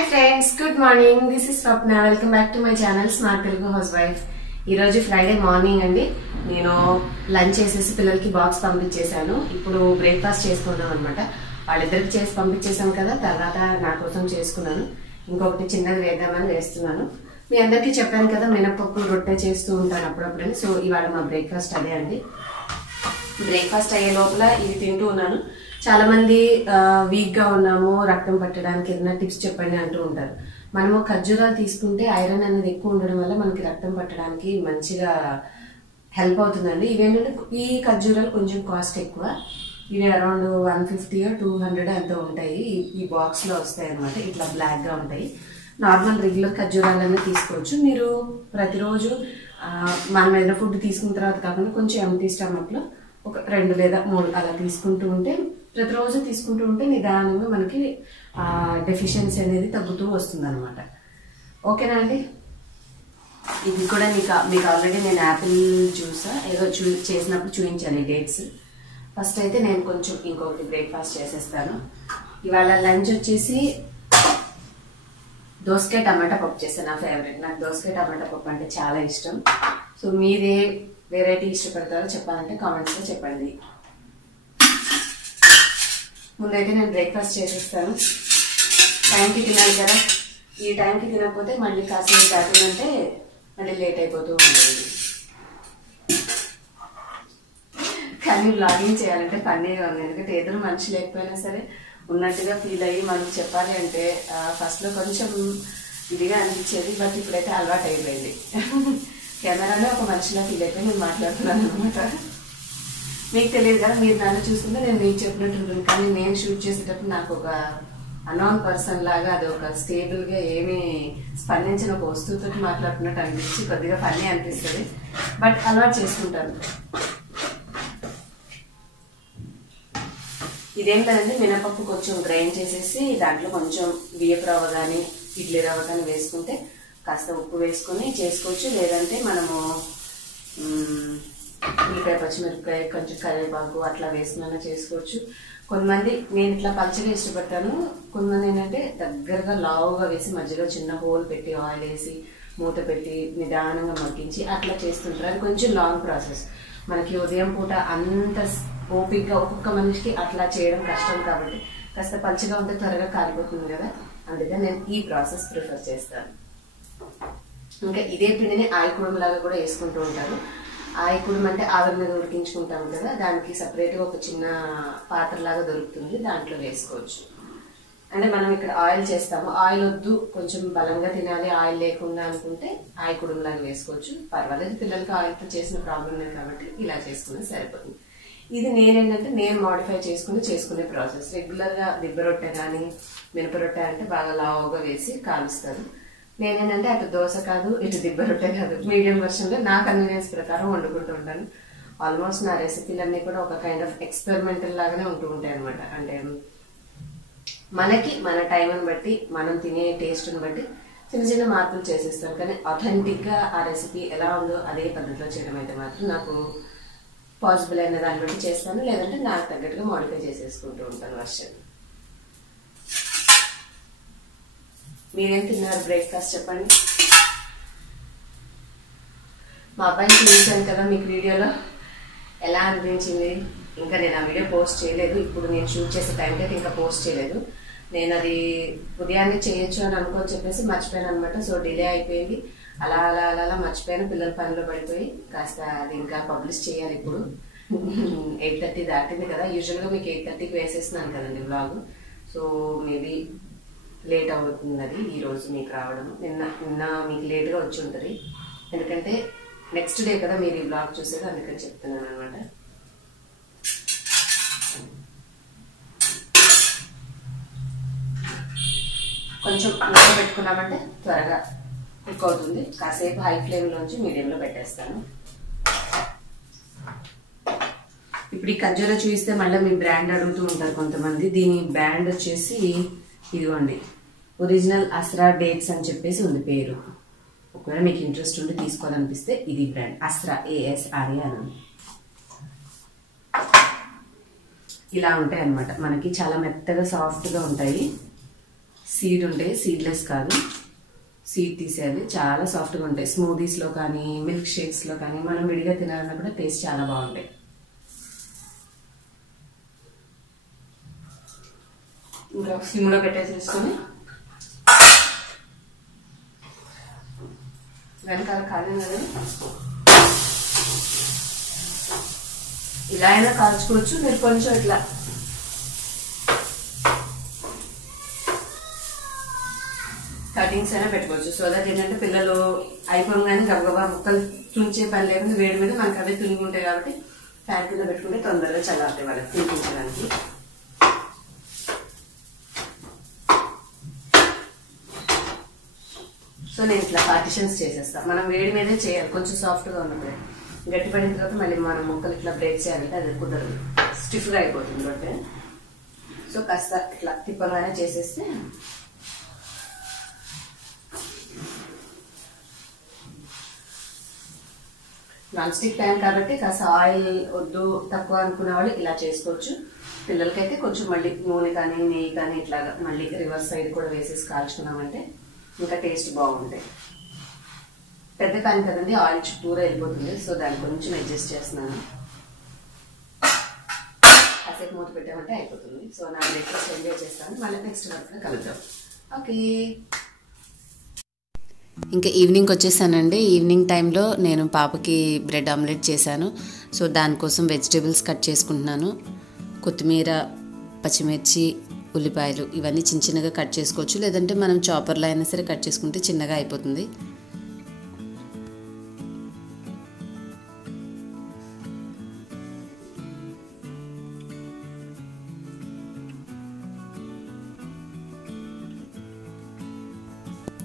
Hi friends, good morning. This is Swapna. Welcome back to my channel smart Telugu house wife. ఈ రోజు Friday morning అండి. నేను lunch చేసేసి పిల్లలకి బాక్స్ పంపించేశాను. ఇప్పుడు బ్రేక్ఫాస్ట్ చేసుకున్నాం అనమాట. వాళ్ళిద్దరికి చేసి పంపించేసాం కదా, తర్వాత నా కోసం చేసుకున్నాను. ఇంకొకటి చిన్నది వేద్దామని వేస్తున్నాను. మీ అందరికీ చెప్పాను కదా, మినపప్పు రొట్టె చేస్తూ ఉంటాను అప్పుడప్పుడని. సో ఇవాళ మా బ్రేక్ఫాస్ట్ అదే అండి. బ్రేక్ఫాస్ట్ అయ్యే లోపల ఇది తింటూ ఉన్నాను. చాలా మంది వీక్ గా ఉన్నాము, రక్తం పట్టడానికి ఏదైనా టిప్స్ చెప్పండి అంటూ ఉంటారు. మనము ఖర్జూరాలు తీసుకుంటే ఐరన్ అనేది ఎక్కువ ఉండడం వల్ల మనకి రక్తం పట్టడానికి మంచిగా హెల్ప్ అవుతుందండి. ఇవేంటంటే ఈ ఖర్జూరాలు కొంచెం కాస్ట్ ఎక్కువ. ఇవి అరౌండ్ 150 or 200 ఎంతో ఉంటాయి. ఈ బాక్స్ లో వస్తాయి అనమాట. ఇట్లా బ్లాక్ గా ఉంటాయి. నార్మల్ రెగ్యులర్ ఖర్జూరాలన్నీ తీసుకోవచ్చు. మీరు ప్రతిరోజు మనం ఏదైనా ఫుడ్ తీసుకున్న తర్వాత కాకుండా కొంచెం ఎంటీ స్టమక్ లో ఒక 2 లేదా 3 అలా తీసుకుంటూ ఉంటే, ప్రతిరోజు తీసుకుంటూ ఉంటే నిదానంగా మనకి డెఫిషియన్సీ అనేది తగ్గుతూ వస్తుంది అనమాట. ఓకేనా అండి. ఇది కూడా మీకు ఆల్రెడీ నేను యాపిల్ జ్యూస్ ఏదో చేసినప్పుడు చూపించాను డేట్స్. ఫస్ట్ అయితే నేను కొంచెం ఇంకొకటి బ్రేక్ఫాస్ట్ చేసేస్తాను. ఇవాళ లంచ్ వచ్చేసి దోసకాయ టమాటా పప్పు చేస్తాను. నా ఫేవరెట్. నాకు దోసకాయ టమాటా పప్పు అంటే చాలా ఇష్టం. సో మీరే వెరైటీ ఇష్టపడతారో చెప్పాలంటే కామెంట్స్ లో చెప్పండి. ముందైతే నేను బ్రేక్ఫాస్ట్ చేసేస్తాను. టైంకి తినాలి కదా. ఈ టైంకి తినకపోతే మళ్ళీ కాసేపు దాటినంటే మళ్ళీ లేట్ అయిపోతూ ఉంటుంది. కానీ బ్లాగింగ్ చేయాలంటే ఫన్నీగా ఉంది. ఎందుకంటే ఎదురు మనిషి లేకపోయినా సరే ఉన్నట్టుగా ఫీల్ అయ్యి మనం చెప్పాలి అంటే ఫస్ట్ లో కొంచెం ఇదిగా అనిపించేది. బట్ ఇప్పుడైతే అలవాటు అయిపోయింది. కెమెరాలో ఒక మనిషిలా ఫీల్ అయిపోయి నేను మాట్లాడుతున్నాను అనమాట. మీకు తెలియదు కదా, మీరు నన్ను చూస్తుంటే నేను మీకు చెప్పినట్టు ఉంటుంది. కానీ నేను షూట్ చేసేటప్పుడు నాకు ఒక అన్నోన్ పర్సన్ లాగా, అది ఒక స్టేబుల్ గా ఏమీ స్పందించిన ఒక వస్తువుతో మాట్లాడుతున్నట్టు అనిపించి కొద్దిగా ఫన్నీ అనిపిస్తుంది. బట్ అలవాటు చేసుకుంటాను. ఇదేం లేదండి, మినపప్పు కొంచెం గ్రైండ్ చేసేసి దాంట్లో కొంచెం బియ్యపు రవ్వ కానీ ఇడ్లీ రవ్వ కానీ వేసుకుంటే కాస్త ఉప్పు వేసుకుని చేసుకోవచ్చు. లేదంటే మనము ఉల్లిపాయ, పచ్చిమిరపకాయ, కొంచెం కరివేపాకు అట్లా వేసుకున్నా చేసుకోవచ్చు. కొంతమంది నేను ఇట్లా పల్చగా ఇష్టపడతాను. కొంతమంది ఏంటంటే దగ్గరగా లావుగా వేసి మధ్యలో చిన్న హోల్ పెట్టి ఆయిల్ వేసి మూత పెట్టి నిదానంగా మగ్గించి అట్లా చేస్తుంటారు. అది కొంచెం లాంగ్ ప్రాసెస్. మనకి ఉదయం పూట అంత ఓపికగా ఒక్కొక్క మనిషికి అట్లా చేయడం కష్టం కాబట్టి కాస్త పల్చగా ఉంటే త్వరగా కాలిపోతుంది కదా, అందుకని నేను ఈ ప్రాసెస్ ప్రిఫర్ చేస్తాను. ఇంకా ఇదే పిండిని ఆయకుడం లాగా కూడా వేసుకుంటూ ఉంటారు. ఆయకుడం అంటే ఆవిరి మీద ఉడికించుకుంటాం కదా, దానికి సపరేట్ గా ఒక చిన్న పాత్ర లాగా దొరుకుతుంది, దాంట్లో వేసుకోవచ్చు. అంటే మనం ఇక్కడ ఆయిల్ చేస్తాము, ఆయిల్ వద్దు కొంచెం బలంగా తినాలి ఆయిల్ లేకుండా అనుకుంటే ఆయకుడం లాగా వేసుకోవచ్చు. పర్వాలేదు, పిల్లలకి ఆయిల్తో చేసిన ప్రాబ్లం లేదు కాబట్టి ఇలా చేసుకునే సరిపోతుంది. ఇది నేనేంటంటే నేను మోడిఫై చేసుకునే ప్రాసెస్. రెగ్యులర్ గా దిబ్బ రొట్టె కానీ మినప రొట్టె అంటే బాగా లావుగా వేసి కాలుస్తారు. నేనేంటంటే అటు దోశ కాదు, ఇటు దిబ్బ రొట్టె కాదు, మీడియం వర్షన్ లో నా కన్వీనియన్స్ ప్రకారం వండుకుంటూ ఉంటాను. ఆల్మోస్ట్ నా రెసిపీలన్నీ కూడా ఒక కైండ్ ఆఫ్ ఎక్స్పెరిమెంటల్ లాగానే ఉంటూ ఉంటాయి అనమాట. అంటే మనకి మన టైంని బట్టి, మనం తినే టేస్ట్ని బట్టి చిన్న చిన్న మార్పులు చేసేస్తాను. కానీ అథెంటిక్ గా ఆ రెసిపీ ఎలా ఉందో అదే పద్ధతిలో చేయడం అయితే మాత్రం నాకు పాసిబుల్ అయిన దాన్ని బట్టి చేస్తాను. లేదంటే నాకు తగ్గట్టుగా మోడిఫై చేసేసుకుంటూ ఉంటాను వర్షన్. మీరేం తిన్నారు బ్రేక్ఫాస్ట్ చెప్పండి. మా అబ్బాయిని చూసాను కదా మీకు వీడియోలో, ఎలా అనిపించింది? ఇంకా నేను ఆ వీడియో పోస్ట్ చేయలేదు. ఇప్పుడు నేను షూట్ చేసే టైంకి అయితే ఇంకా పోస్ట్ చేయలేదు. నేను అది ఉదయాన్నే చేయొచ్చు అని అనుకోని చెప్పేసి మర్చిపోయాను అనమాట. సో డిలే అయిపోయింది. అలా అలా అలా అలా మర్చిపోయాను. పిల్లల పనిలో పడిపోయి కాస్త అది ఇంకా పబ్లిష్ చేయాలి. ఇప్పుడు 8:30 దాటింది కదా. యూజువల్ గా మీకు 8:30కి వేసేస్తున్నాను కదండి వ్లాగ్. సో మేబీ లేట్ అవుతుంది అది ఈ రోజు మీకు రావడం. నిన్న మీకు లేట్గా వచ్చి ఉంటుంది. ఎందుకంటే నెక్స్ట్ డే కదా మీరు ఈ వ్లాగ్ చూసేది, అందుకని చెప్తున్నాను అనమాట. కొంచెం మూత పెట్టుకున్నామంటే త్వరగా కుక్ అవుతుంది. కాసేపు హై ఫ్లేమ్ లోంచి మీడియంలో పెట్టేస్తాను. ఇప్పుడు ఈ ఖర్జూర చూపిస్తే మళ్ళీ మీ బ్రాండ్ అడుగుతూ ఉంటారు కొంతమంది. దీని బ్రాండ్ వచ్చేసి ఇదిగోండి, ఒరిజినల్ అస్రా డేట్స్ అని చెప్పేసి ఉంది పేరు. ఒకవేళ మీకు ఇంట్రెస్ట్ ఉండి తీసుకోవాలనిపిస్తే ఇది బ్రాండ్ అస్రా, ASRA అని. ఇలా ఉంటాయి అన్నమాట. మనకి చాలా మెత్తగా సాఫ్ట్ గా ఉంటాయి. సీడ్ ఉంటాయి, సీడ్లెస్ కాదు, సీడ్ తీసేది. చాలా సాఫ్ట్గా ఉంటాయి. స్మూదీస్లో కానీ మిల్క్ షేక్స్లో కానీ మనం విడిగా తినాలన్నా కూడా టేస్ట్ చాలా బాగుంటాయి. ఇంకా సిమ్లో పెట్టేసేసుకొని వెనకాల కాలిన ఇలా అయినా కాల్చుకోవచ్చు. మీరు కొంచెం ఇట్లా కటింగ్స్ అయినా పెట్టుకోవచ్చు. సో దట్ ఏంటంటే పిల్లలు అయిపోగానే గబగబా ముక్కలు తుంచే పని లేకుండా వేడి మీద మనకు అవే తునిగుంటాయి కాబట్టి ఫ్యాన్ కింద పెట్టుకుంటే తొందరగా చల్లారుతాయి వాళ్ళకి తినిపించడానికి. సో నేను ఇట్లా పార్టిషన్స్ చేసేస్తాను. మనం వేడి మీదే చేయాలి, కొంచెం సాఫ్ట్గా ఉన్నప్పుడు. గట్టిపడిన తర్వాత మళ్ళీ మనం ముక్కలు ఇట్లా బ్రేక్ చేయాలంటే అది కుదరదు, స్టిఫ్గా అయిపోతుంది రొట్టె. సో కాస్త ఇట్లా తిప్పగానే చేసేస్తే నాన్ స్టిక్ ప్యాన్ కాబట్టి కాస్త ఆయిల్ వద్దు తక్కువ అనుకునే వాళ్ళు ఇలా చేసుకోవచ్చు. పిల్లలకైతే కొంచెం మళ్ళీ నూనె కానీ నెయ్యి కానీ ఇట్లాగా మళ్ళీ రివర్స్ సైడ్ కూడా వేసేసి కాల్చుకున్నామంటే ఇంకా టేస్ట్ బాగుంటాయి. పెద్ద ప్యాన్ కదండి, ఆయిల్ చుట్టూరా వెళ్ళిపోతుంది. సో దాన్ని కొంచెం అడ్జస్ట్ చేస్తున్నాను. కాసేపు మూత పెట్టామంటే అయిపోతుంది. సో నా బ్రేక్ఫాస్ట్ ఎంజాయ్ చేస్తాను. మళ్ళీ నెక్స్ట్ వర్క్ కలుద్దాం. ఓకే. ఇంకా ఈవినింగ్ వచ్చేసానండి. ఈవినింగ్ టైంలో నేను పాపకి బ్రెడ్ ఆమ్లెట్ చేశాను. సో దానికోసం వెజిటేబుల్స్ కట్ చేసుకుంటున్నాను. కొత్తిమీర, పచ్చిమిర్చి, ఉల్లిపాయలు ఇవన్నీ చిన్న చిన్నగా కట్ చేసుకోవచ్చు, లేదంటే మనం చాపర్లో అయినా సరే కట్ చేసుకుంటే చిన్నగా అయిపోతుంది.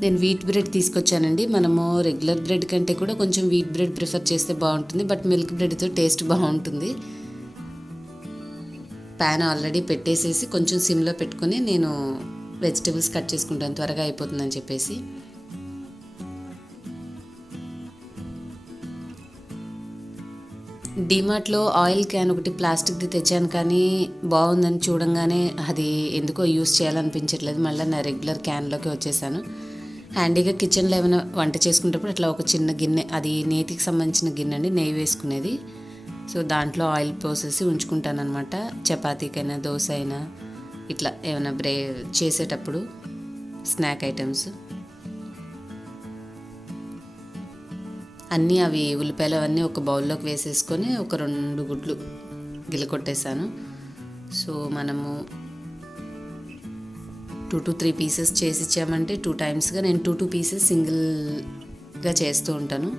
నేను వీట్ బ్రెడ్ తీసుకొచ్చానండి. మనము రెగ్యులర్ బ్రెడ్ కంటే కూడా కొంచెం వీట్ బ్రెడ్ ప్రిఫర్ చేస్తే బాగుంటుంది, బట్ మిల్క్ బ్రెడ్తో టేస్ట్ బాగుంటుంది. ప్యాన్ ఆల్రెడీ పెట్టేసేసి కొంచెం సిమ్లో పెట్టుకొని నేను వెజిటేబుల్స్ కట్ చేసుకుంటాను, త్వరగా అయిపోతుందని చెప్పేసి. డీమార్ట్లో ఆయిల్ క్యాన్ ఒకటి ప్లాస్టిక్ది తెచ్చాను, కానీ బాగుందని చూడంగానే అది ఎందుకో యూస్ చేయాలనిపించట్లేదు. మళ్ళీ నా రెగ్యులర్ క్యాన్లోకి వచ్చేసాను. హ్యాండీగా కిచెన్లో ఏమైనా వంట చేసుకునేటప్పుడు అట్లా ఒక చిన్న గిన్నె, అది నేతికి సంబంధించిన గిన్నె అండి, నెయ్యి వేసుకునేది. సో దాంట్లో ఆయిల్ పోసేసి ఉంచుకుంటాను అనమాట. చపాతీకైనా దోశ అయినా ఇట్లా ఏమైనా చేసేటప్పుడు స్నాక్ ఐటమ్స్ అన్నీ అవి ఉల్లిపాయలు అవన్నీ ఒక బౌల్లోకి వేసేసుకొని ఒక 2 గుడ్లు గిలకొట్టేసాను. సో మనము 2 to 3 పీసెస్ చేసి ఇచ్చామంటే 2 టైమ్స్గా నేను 2 పీసెస్ సింగిల్గా చేస్తూ ఉంటాను.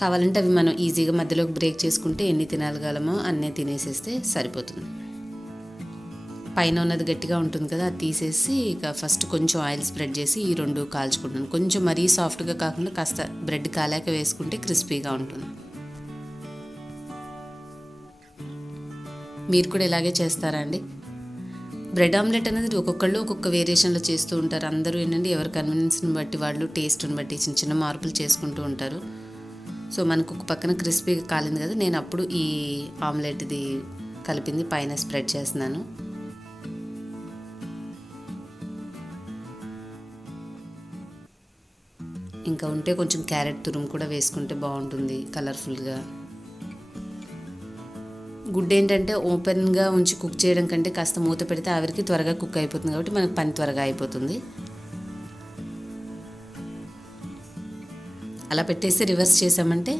కావాలంటే అవి మనం ఈజీగా మధ్యలోకి బ్రేక్ చేసుకుంటే ఎన్ని తినగలమో అన్నీ తినేసేస్తే సరిపోతుంది. పైన ఉన్నది గట్టిగా ఉంటుంది కదా, అది తీసేసి ఇక ఫస్ట్ కొంచెం ఆయిల్ స్ప్రెడ్ చేసి ఈ 2 కాల్చుకుంటాను. కొంచెం మరీ సాఫ్ట్గా కాకుండా కాస్త బ్రెడ్ కాలాక వేసుకుంటే క్రిస్పీగా ఉంటుంది. మీరు కూడా ఇలాగే చేస్తారా అండి? బ్రెడ్ ఆమ్లెట్ అనేది ఒక్కొక్కళ్ళు ఒక్కొక్క వేరియేషన్లో చేస్తూ ఉంటారు. అందరూ ఏంటంటే ఎవరి కన్వీనియన్స్ని బట్టి వాళ్ళు టేస్ట్ని బట్టి చిన్న చిన్న మార్పులు చేసుకుంటూ ఉంటారు. సో మనకు ఒక పక్కన క్రిస్పీగా కాలింది కదా, నేను అప్పుడు ఈ ఆమ్లెట్ది కలిపింది పైన స్ప్రెడ్ చేస్తున్నాను. ఇంకా ఉంటే కొంచెం క్యారెట్ తురుము కూడా వేసుకుంటే బాగుంటుంది కలర్ఫుల్గా. గుడ్ ఏంటంటే ఓపెన్గా ఉంచి కుక్ చేయడం కంటే కాస్త మూత పెడితే ఆవిరికి త్వరగా కుక్ అయిపోతుంది కాబట్టి మనకు పని త్వరగా అయిపోతుంది. అలా పెట్టేసి రివర్స్ చేసామంటే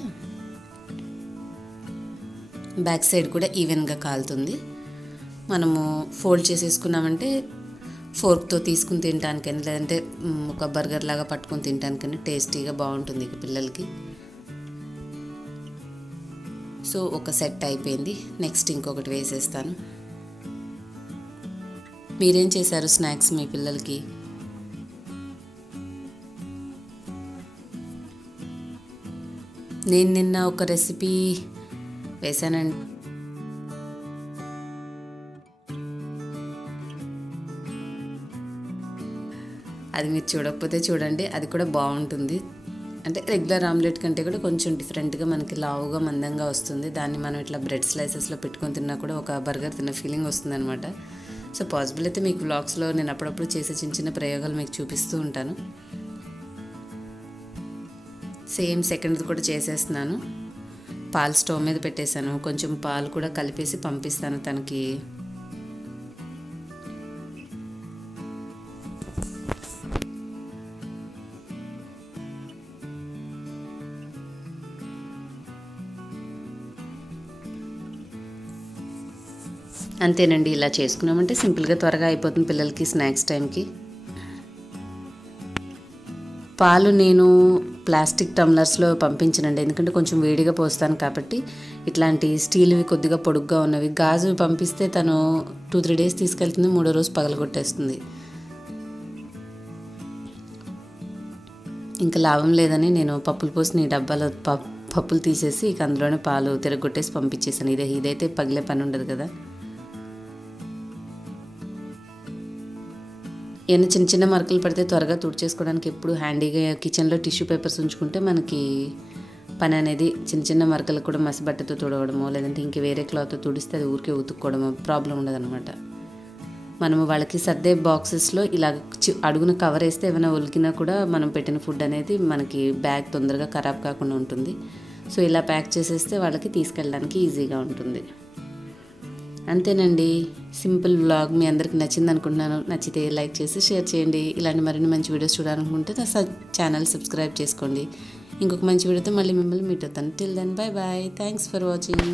బ్యాక్ సైడ్ కూడా ఈవెన్గా కాలుతుంది. మనము ఫోల్డ్ చేసేసుకున్నామంటే ఫోర్క్తో తీసుకుని తినడానికని, లేదంటే ఒక బర్గర్ లాగా పట్టుకొని తినడానికని టేస్టీగా బాగుంటుంది ఇక పిల్లలకి. సో ఒక సెట్ అయిపోయింది. నెక్స్ట్ ఇంకొకటి వేసేస్తాను. మీరేం చేశారు స్నాక్స్ మీ పిల్లలకి? నేను నిన్న ఒక రెసిపీ వేసానండి. అది మీరు చూడకపోతే చూడండి, అది కూడా బాగుంటుంది. అంటే రెగ్యులర్ ఆమ్లెట్ కంటే కూడా కొంచెం డిఫరెంట్గా మనకి లావుగా మందంగా వస్తుంది. దాన్ని మనం ఇట్లా బ్రెడ్ స్లైసెస్లో పెట్టుకొని తిన్నా కూడా ఒక బర్గర్ తిన్న ఫీలింగ్ వస్తుంది అనమాట. సో పాసిబుల్ అయితే మీకు వ్లాగ్స్లో నేను అప్పుడప్పుడు చేసే చిన్న చిన్న ప్రయోగాలు మీకు చూపిస్తూ ఉంటాను. సేమ్ సెకండ్ది కూడా చేసేస్తున్నాను. పాలు స్టవ్ మీద పెట్టేశాను, కొంచెం పాలు కూడా కలిపేసి పంపిస్తాను తనకి. అంతేనండి, ఇలా చేసుకున్నామంటే సింపుల్గా త్వరగా అయిపోతుంది పిల్లలకి స్నాక్స్ టైంకి. పాలు నేను ప్లాస్టిక్ టమ్లర్స్లో పంపించనండి, ఎందుకంటే కొంచెం వేడిగా పోస్తాను కాబట్టి. ఇట్లాంటి స్టీల్వి కొద్దిగా పొడుగ్గా ఉన్నవి గాజువి పంపిస్తే తను 2-3 డేస్ తీసుకెళ్తుంది, 3వ రోజు పగలగొట్టేస్తుంది. ఇంకా లాభం లేదని నేను పప్పులు పోసిన ఈ డబ్బాలో పప్పులు తీసేసి ఇక అందులోనే పాలు తిరగొట్టేసి పంపించేసాను. ఇదైతే పగిలే పని ఉండదు కదా. ఏమైనా చిన్న చిన్న మరకలు పడితే త్వరగా తుడిచేసుకోవడానికి ఎప్పుడు హ్యాండీగా కిచెన్లో టిష్యూ పేపర్స్ ఉంచుకుంటే మనకి పని అనేది చిన్న చిన్న మరకలు కూడా మసిబట్టతో తుడవడమో లేదంటే ఇంక వేరే క్లాత్తో తుడిస్తే అది ఊరికే ఉతుక్కోవడమో ప్రాబ్లం ఉండదన్నమాట. మనము వాళ్ళకి సర్దే బాక్సెస్లో ఇలా అడుగున కవర్ వేస్తే ఏమైనా ఒలికినా కూడా మనం పెట్టిన ఫుడ్ అనేది మనకి బ్యాగ్ తొందరగా ఖరాబ్ కాకుండా ఉంటుంది. సో ఇలా ప్యాక్ చేసేస్తే వాళ్ళకి తీసుకెళ్ళడానికి ఈజీగా ఉంటుంది. అంతేనండి, సింపుల్ వ్లాగ్ మీ అందరికి నచ్చింది అనుకుంటున్నాను. నచ్చితే లైక్ చేసి షేర్ చేయండి. ఇలాంటి మరిన్ని మంచి వీడియోస్ చూడాలనుకుంటే నా ఛానల్ సబ్స్క్రైబ్ చేసుకోండి. ఇంకొక మంచి వీడియోతో మళ్ళీ మిమ్మల్ని మీట్ అవుతాను. Till then bye bye. Thanks for watching.